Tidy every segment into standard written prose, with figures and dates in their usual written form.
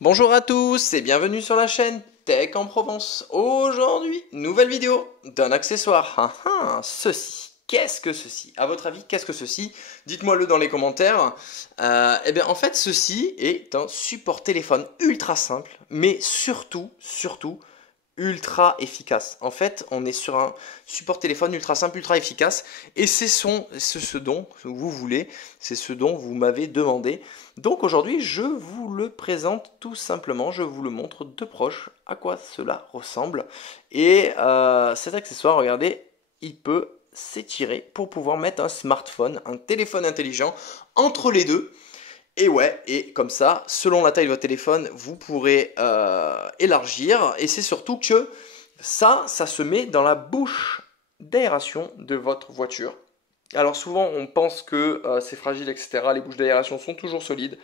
Bonjour à tous et bienvenue sur la chaîne Tech en Provence. Aujourd'hui, nouvelle vidéo d'un accessoire. Ceci. Qu'est-ce que ceci? À votre avis, qu'est-ce que ceci? Dites-moi-le dans les commentaires. En fait, ceci est un support téléphone ultra simple, mais surtout, ultra efficace. En fait, on est sur un support téléphone ultra simple, ultra efficace, et c'est ce dont vous voulez, c'est ce dont vous m'avez demandé. Donc aujourd'hui, je vous le présente tout simplement, je vous le montre de proche à quoi cela ressemble. Et cet accessoire, regardez, il peut s'étirer pour pouvoir mettre un smartphone, un téléphone intelligent entre les deux. Et ouais, et comme ça, selon la taille de votre téléphone, vous pourrez élargir. Et c'est surtout que ça se met dans la bouche d'aération de votre voiture. Alors souvent, on pense que c'est fragile, etc. Les bouches d'aération sont toujours solides.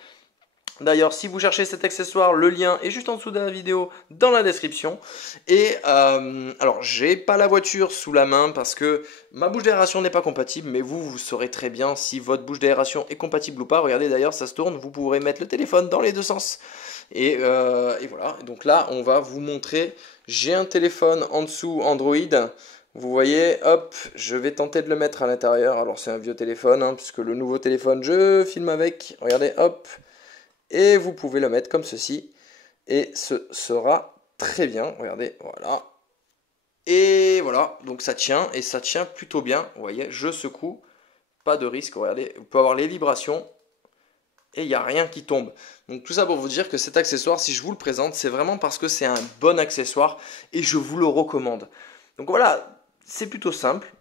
D'ailleurs, si vous cherchez cet accessoire, le lien est juste en dessous de la vidéo dans la description. Et alors, j'ai pas la voiture sous la main parce que ma bouche d'aération n'est pas compatible, mais vous saurez très bien si votre bouche d'aération est compatible ou pas. Regardez d'ailleurs, ça se tourne, vous pourrez mettre le téléphone dans les deux sens. Et voilà, donc là, on va vous montrer, j'ai un téléphone en dessous Android. Vous voyez, hop, je vais tenter de le mettre à l'intérieur. Alors c'est un vieux téléphone, puisque le nouveau téléphone, je filme avec. Regardez, hop. Et vous pouvez le mettre comme ceci. Et ce sera très bien. Regardez, voilà. Et voilà, donc ça tient. Et ça tient plutôt bien. Vous voyez, je secoue. Pas de risque. Regardez, vous pouvez avoir les vibrations. Et il n'y a rien qui tombe. Donc tout ça pour vous dire que cet accessoire, si je vous le présente, c'est vraiment parce que c'est un bon accessoire. Et je vous le recommande. Donc voilà, c'est plutôt simple.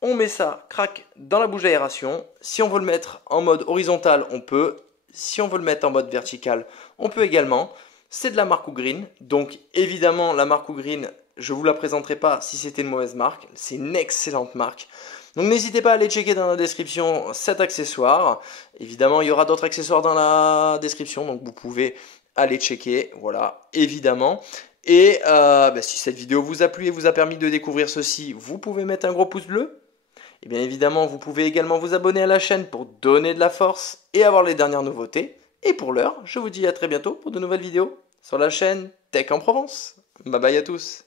On met ça, crac, dans la bouche d'aération. Si on veut le mettre en mode horizontal, on peut. Si on veut le mettre en mode vertical, on peut également. C'est de la marque Green. Donc évidemment, la marque Green, je ne vous la présenterai pas si c'était une mauvaise marque. C'est une excellente marque. Donc n'hésitez pas à aller checker dans la description cet accessoire. Évidemment, il y aura d'autres accessoires dans la description. Donc vous pouvez aller checker. Voilà, évidemment. Et si cette vidéo vous a plu et vous a permis de découvrir ceci, vous pouvez mettre un gros pouce bleu. Et bien évidemment, vous pouvez également vous abonner à la chaîne pour donner de la force et avoir les dernières nouveautés. Et pour l'heure, je vous dis à très bientôt pour de nouvelles vidéos sur la chaîne Tech en Provence. Bye bye à tous.